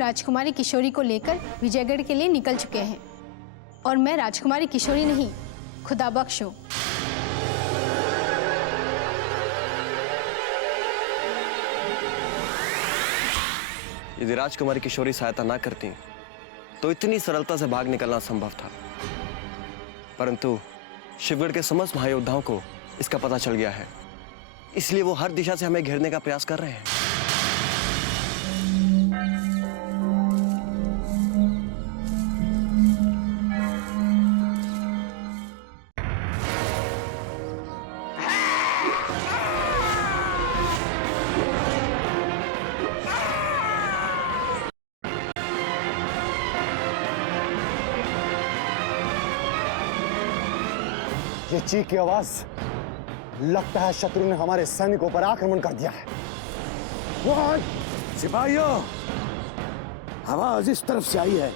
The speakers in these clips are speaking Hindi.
राजकुमारी किशोरी को लेकर विजयगढ़ के लिए निकल चुके हैं और मैं राजकुमारी किशोरी नहीं, खुदा बख्श हूँ। यदि राजकुमारी किशोरी सहायता ना करती तो इतनी सरलता से भाग निकलना संभव था, परंतु शिवगढ़ के समस्त महायोद्धाओं को इसका पता चल गया है, इसलिए वो हर दिशा से हमें घेरने का प्रयास कर रहे हैं। ये चीख की आवाज, लगता है शत्रु ने हमारे सैनिकों पर आक्रमण कर दिया है। सिपाहियों, आवाज इस तरफ से आई है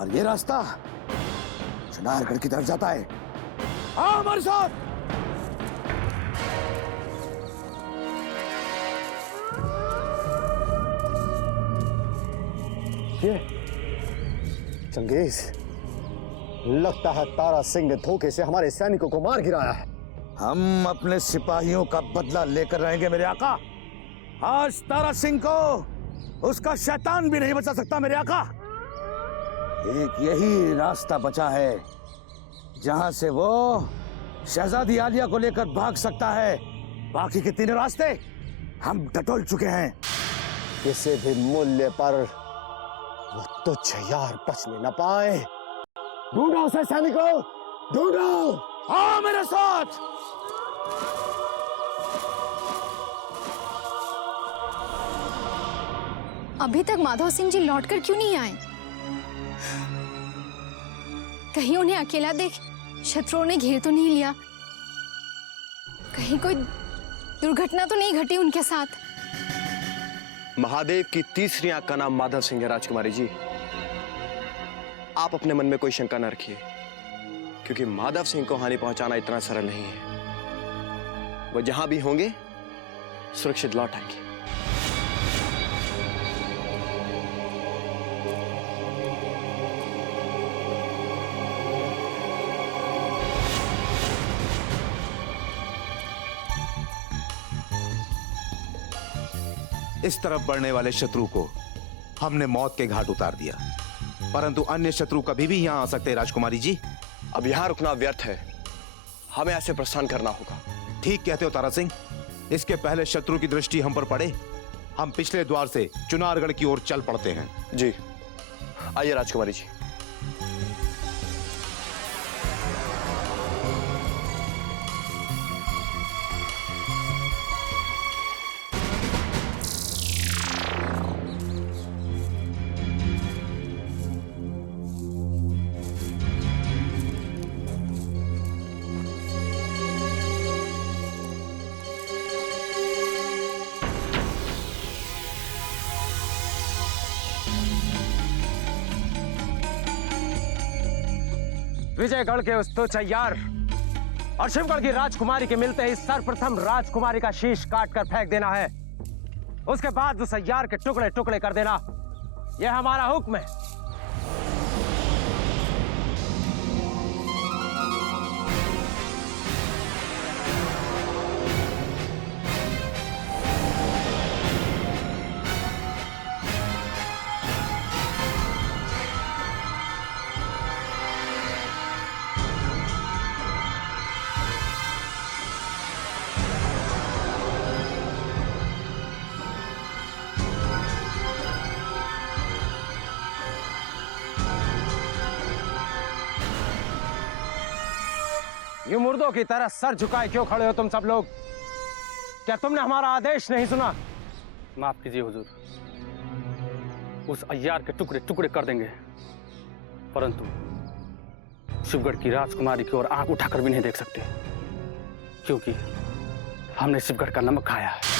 और ये रास्ता चुनारगढ़ की तरफ जाता है। आओ हमारे साथ। ये चंगेज, लगता है तारा सिंह ने धोखे से हमारे सैनिकों को मार गिराया है। हम अपने सिपाहियों का बदला लेकर रहेंगे मेरे आका। आज तारा सिंह को उसका शैतान भी नहीं बचा सकता मेरे आका। एक यही रास्ता बचा है जहां से वो शहजादी आलिया को लेकर भाग सकता है। बाकी के तीनों रास्ते हम टटोल चुके हैं। किसी भी मूल्य पर वो तुच्छ यार बचने न पाए। ढूंढो उसे सैनिकों, ढूंढो। आओ मेरे साथ। अभी तक माधव सिंह जी लौटकर क्यों नहीं आए? कहीं उन्हें अकेला देख शत्रुओं ने घेर तो नहीं लिया? कहीं कोई दुर्घटना तो नहीं घटी उनके साथ? महादेव की तीसरी आंख का नाम माधव सिंह है राजकुमारी जी। आप अपने मन में कोई शंका न रखिए, क्योंकि माधव सिंह को हानि पहुंचाना इतना सरल नहीं है। वो जहां भी होंगे सुरक्षित लौट आएंगे। इस तरफ बढ़ने वाले शत्रु को हमने मौत के घाट उतार दिया, परंतु अन्य शत्रु कभी भी यहां आ सकते हैं राजकुमारी जी। अब यहां रुकना व्यर्थ है, हमें ऐसे प्रस्थान करना होगा। ठीक कहते हो तारा सिंह। इसके पहले शत्रु की दृष्टि हम पर पड़े, हम पिछले द्वार से चुनारगढ़ की ओर चल पड़ते हैं। जी आइए राजकुमारी जी। विजयगढ़ के उस तुच्छयार और शिवगढ़ की राजकुमारी के मिलते ही सर्वप्रथम राजकुमारी का शीश काट कर फेंक देना है। उसके बाद उस यार के टुकड़े टुकड़े कर देना, यह हमारा हुक्म है। यूं मुर्दों की तरह सर झुकाए क्यों खड़े हो तुम सब लोग? क्या तुमने हमारा आदेश नहीं सुना? माफ कीजिए हुजूर, उस अय्यार के टुकड़े टुकड़े कर देंगे, परंतु शिवगढ़ की राजकुमारी की ओर आंख उठाकर भी नहीं देख सकते, क्योंकि हमने शिवगढ़ का नमक खाया है।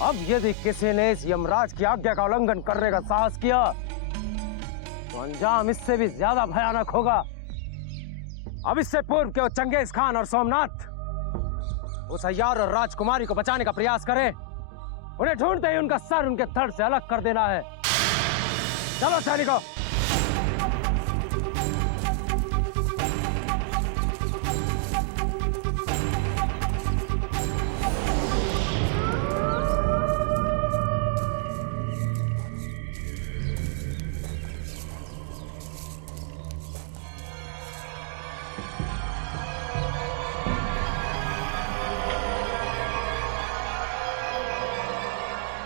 अब यदि किसी ने इस यमराज की आज्ञा का उल्लंघन करने का साहस किया तो अंजाम इससे भी ज्यादा भयानक होगा। अब इससे पूर्व के चंगेज खान और सोमनाथ उस अय्यार और राजकुमारी को बचाने का प्रयास करें, उन्हें ढूंढते ही उनका सर उनके धड़ से अलग कर देना है। चलो सैनिकों।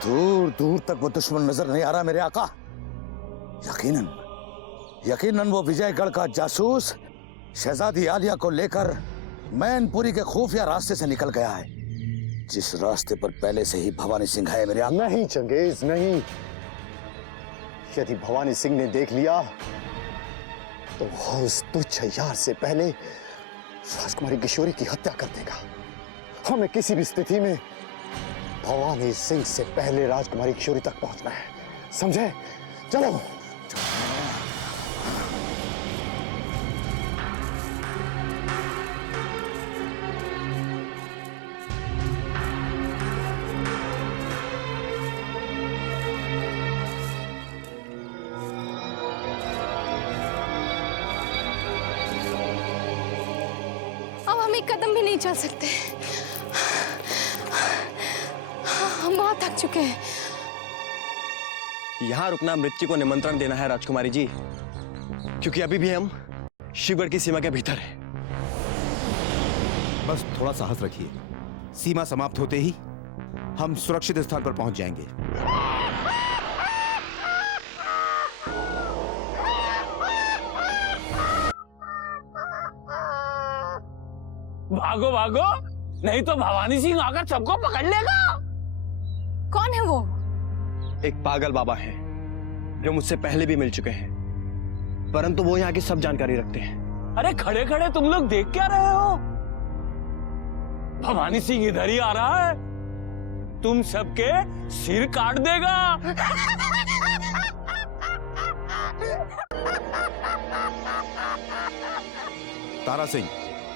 दूर दूर तक वो दुश्मन नजर नहीं आ रहा मेरे आका। यकीनन यकीनन वो विजयगढ़ का जासूस शहजादी आलिया को लेकर मैनपुरी के खुफिया रास्ते से निकल गया है, जिस रास्ते पर पहले से ही भवानी सिंह है मेरे आका। नहीं चंगेज नहीं, यदि भवानी सिंह ने देख लिया तो वो उस तुच्छ यार से पहले राजकुमारी किशोरी की हत्या कर देगा। हमें किसी भी स्थिति में भवानी सिंह से पहले राजकुमारी किशोरी तक पहुंचना है, समझे? चलो। अब हम एक कदम भी नहीं चल सकते, हम बहुत थक चुके हैं। यहां रुकना मृत्यु को निमंत्रण देना है राजकुमारी जी, क्योंकि अभी भी हम शिवगढ़ की सीमा के भीतर हैं। बस थोड़ा साहस रखिए, सीमा समाप्त होते ही हम सुरक्षित स्थान पर पहुंच जाएंगे। भागो भागो, नहीं तो भवानी सिंह आकर सबको पकड़ लेगा। कौन है वो? एक पागल बाबा हैं जो मुझसे पहले भी मिल चुके हैं, परंतु वो यहाँ की सब जानकारी रखते हैं। अरे खड़े खड़े तुम लोग देख क्या रहे हो? भवानी सिंह इधर ही आ रहा है, तुम सबके सिर काट देगा। तारा सिंह,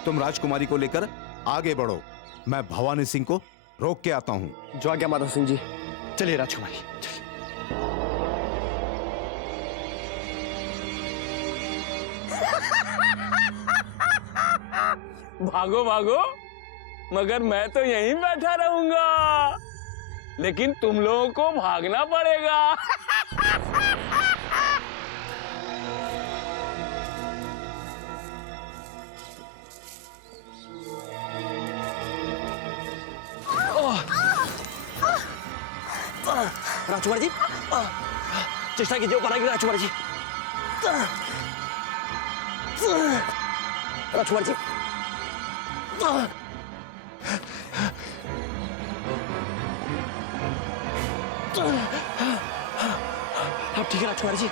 तुम राजकुमारी को लेकर आगे बढ़ो, मैं भवानी सिंह को रोक के आता हूं। जो आज्ञा माधव सिंह जी। चलिए राजकुमारी, चलिए। भागो भागो, मगर मैं तो यहीं बैठा रहूंगा, लेकिन तुम लोगों को भागना पड़ेगा। राजकुमार जी, चेष्टा कीजिए ऊपर आएगी। राजकुमार जी, राजकुमार जी, आप ठीक है राजकुमार जी?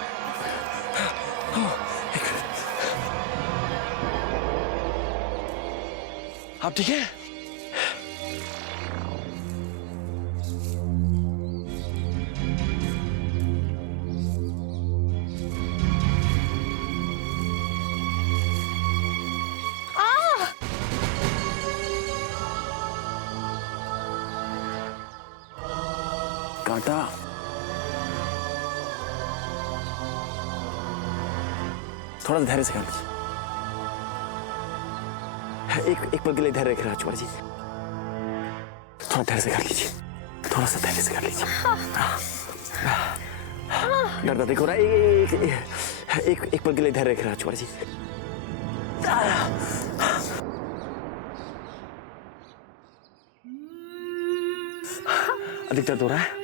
आप ठीक है? कांटा थोड़ा धैर्य से कर लीजिए। एक पल के लिए धैर्य रखिए राजकुमार जी, थोड़ा धैर्य से कर लीजिए, थोड़ा सा धैर्य से कर लीजिए। डरता देखो रहा, एक पल के लिए धैर्य रखिए राजकुमार जी। अधिक दर्द हो रहा है?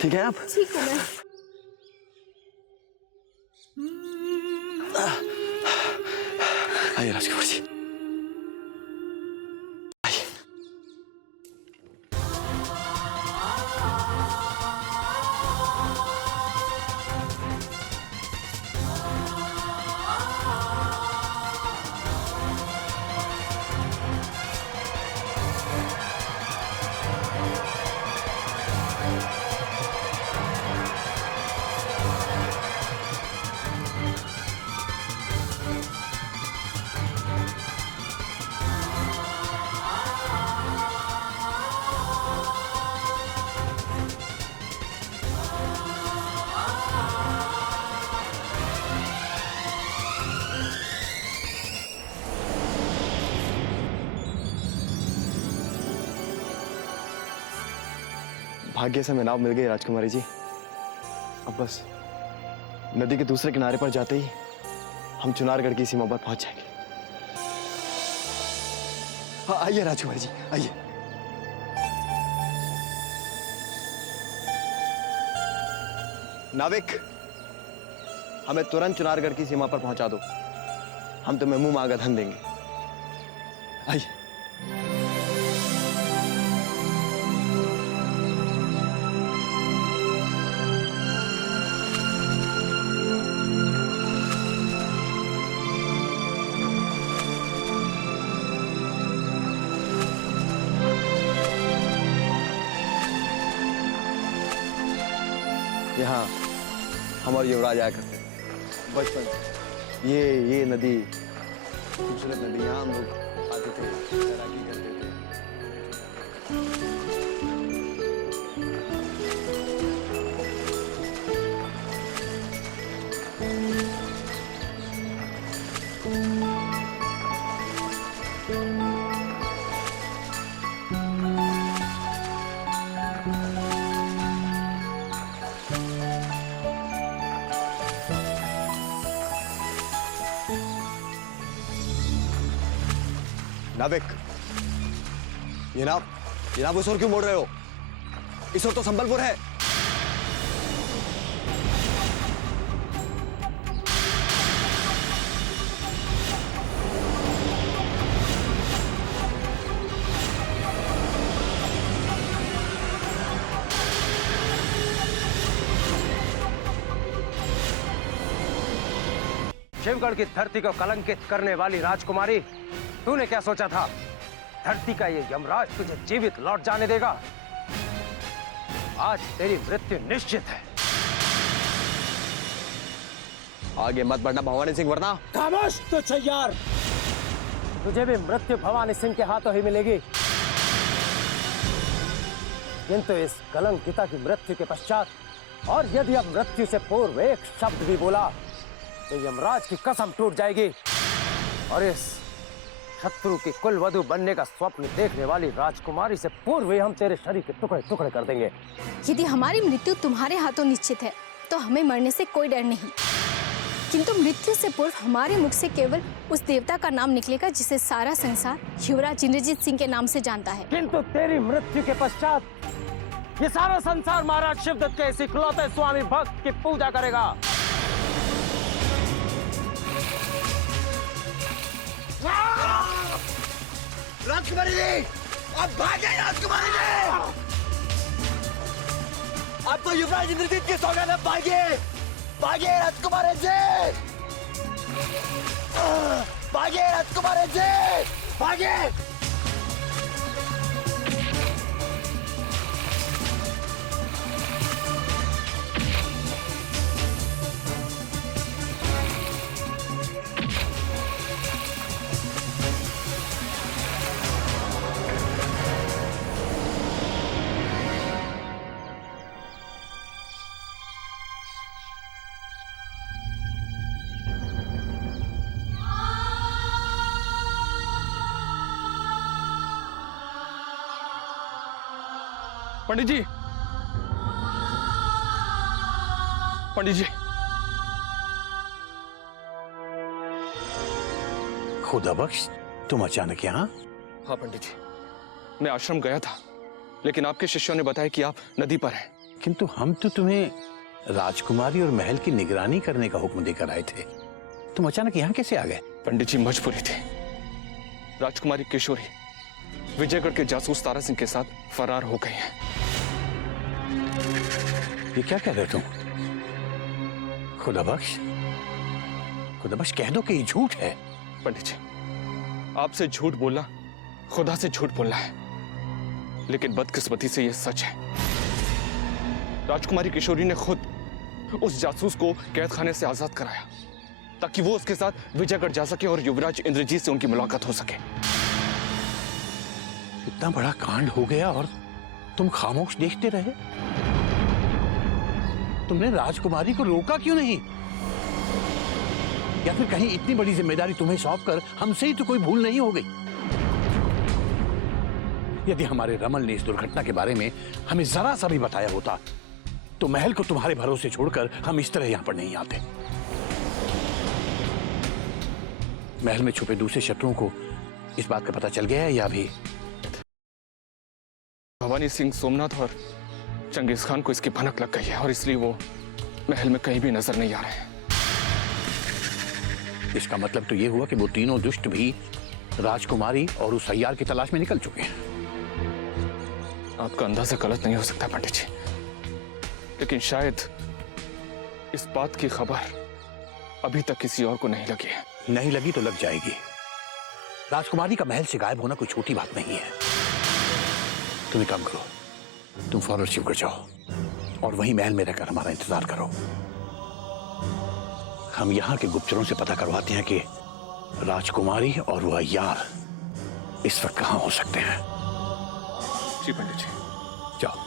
ठीक है आप? ठीक हूँ मैं। आइए राजकुमार जी, आइए। भाग्य से हमें नाव मिल गई राजकुमारी जी। अब बस नदी के दूसरे किनारे पर जाते ही हम चुनारगढ़ की सीमा पर पहुंच जाएंगे। हाँ, आइए राजकुमारी जी, आइए। नाविक, हमें तुरंत चुनारगढ़ की सीमा पर पहुंचा दो। हम तुम्हें मुंह मांगा धन देंगे। आइए। यहाँ हम और युवराज आया करते थे बचपन। ये नदी, खूबसूरत नदी, यहाँ हम लोग आते थे, तैराकी करते थे। नाविक, ये नाव उस ओर क्यों मोड़ रहे हो? इस ओर तो संबलपुर है। शिवगढ़ की धरती को कलंकित करने वाली राजकुमारी, तूने क्या सोचा था? धरती का ये यमराज तुझे जीवित लौट जाने देगा? आज तेरी मृत्यु निश्चित है। आगे मत बढ़ना भवानी सिंह, वरना खामोश तो चैयार, तुझे भी मृत्यु भवानी सिंह के हाथों ही मिलेगी। किंतु इस कलंकिता की मृत्यु के पश्चात, और यदि अब मृत्यु से पूर्व एक शब्द भी बोला तो यमराज की कसम टूट जाएगी, और इस शत्रु की कुलवधु बनने का स्वप्न देखने वाली राजकुमारी से पूर्व ही हम तेरे शरीर के टुकड़े टुकड़े कर देंगे। यदि हमारी मृत्यु तुम्हारे हाथों निश्चित है तो हमें मरने से कोई डर नहीं, किंतु मृत्यु से पूर्व हमारे मुख से केवल उस देवता का नाम निकलेगा जिसे सारा संसार युवराज इंद्रजीत सिंह के नाम से जानता है। किंतु तेरी मृत्यु के पश्चात ये सारा संसार महाराज शिवदत्त के इस इकलौते स्वामी भक्त की पूजा करेगा। राजकुमारी जी, अब भागे राजकुमारी जी! अब तो युवराज इंद्रजीत की सौगात है, भागिए, भागिए राजकुमारी जी, भागिए राजकुमारी जी, भागिए। पंडित जी, पंडित जी, खुदा बख्श, तुम अचानक यहाँ? हाँ पंडित जी, मैं आश्रम गया था, लेकिन आपके शिष्यों ने बताया कि आप नदी पर हैं। किंतु हम तो तुम्हें राजकुमारी और महल की निगरानी करने का हुक्म देकर आए थे। तुम अचानक यहाँ कैसे आ गए? पंडित जी, मजबूरी थी। राजकुमारी किशोरी विजयगढ़ के जासूस तारा सिंह के साथ फरार हो गई हैं। ये क्या कह रहे हो तुम? खुदा बख्श, कह दो कि ये झूठ है। पंडित जी, आपसे झूठ बोलना खुदा से झूठ बोलना है, लेकिन बदकिस्मती से ये सच है। राजकुमारी किशोरी ने खुद उस जासूस को कैद खाने से आजाद कराया ताकि वो उसके साथ विजयगढ़ जा सके और युवराज इंद्रजीत से उनकी मुलाकात हो सके। इतना बड़ा कांड हो गया और तुम खामोश देखते रहे? तुमने राजकुमारी को रोका क्यों नहीं? या फिर कहीं इतनी बड़ी जिम्मेदारी तुम्हें सौंपकर हमसे ही तो कोई भूल नहीं हो गई? यदि हमारे रमन ने इस दुर्घटना के बारे में हमें जरा सा भी बताया होता तो महल को तुम्हारे भरोसे छोड़कर हम इस तरह यहां पर नहीं आते। महल में छुपे दूसरे शत्रुओं को इस बात का पता चल गया है या अभी? भवानी सिंह, सोमनाथ और चंगेज खान को इसकी भनक लग गई है और इसलिए वो महल में कहीं भी नजर नहीं आ रहे हैं। इसका मतलब तो यह हुआ कि वो तीनों दुष्ट भी राजकुमारी और उस अय्यार की तलाश में निकल चुके हैं। आपका अंदाजा गलत नहीं हो सकता पंडित जी, लेकिन शायद इस बात की खबर अभी तक किसी और को नहीं लगी है। नहीं लगी तो लग जाएगी। राजकुमारी का महल से गायब होना कोई छोटी बात नहीं है। तुम एक काम करो, तुम फौरन शिवगढ़ जाओ और वहीं महल में रहकर हमारा इंतजार करो। हम यहाँ के गुप्तचरों से पता करवाते हैं कि राजकुमारी और वह अय्यार इस वक्त कहाँ हो सकते हैं। जी पंडित जी। जाओ।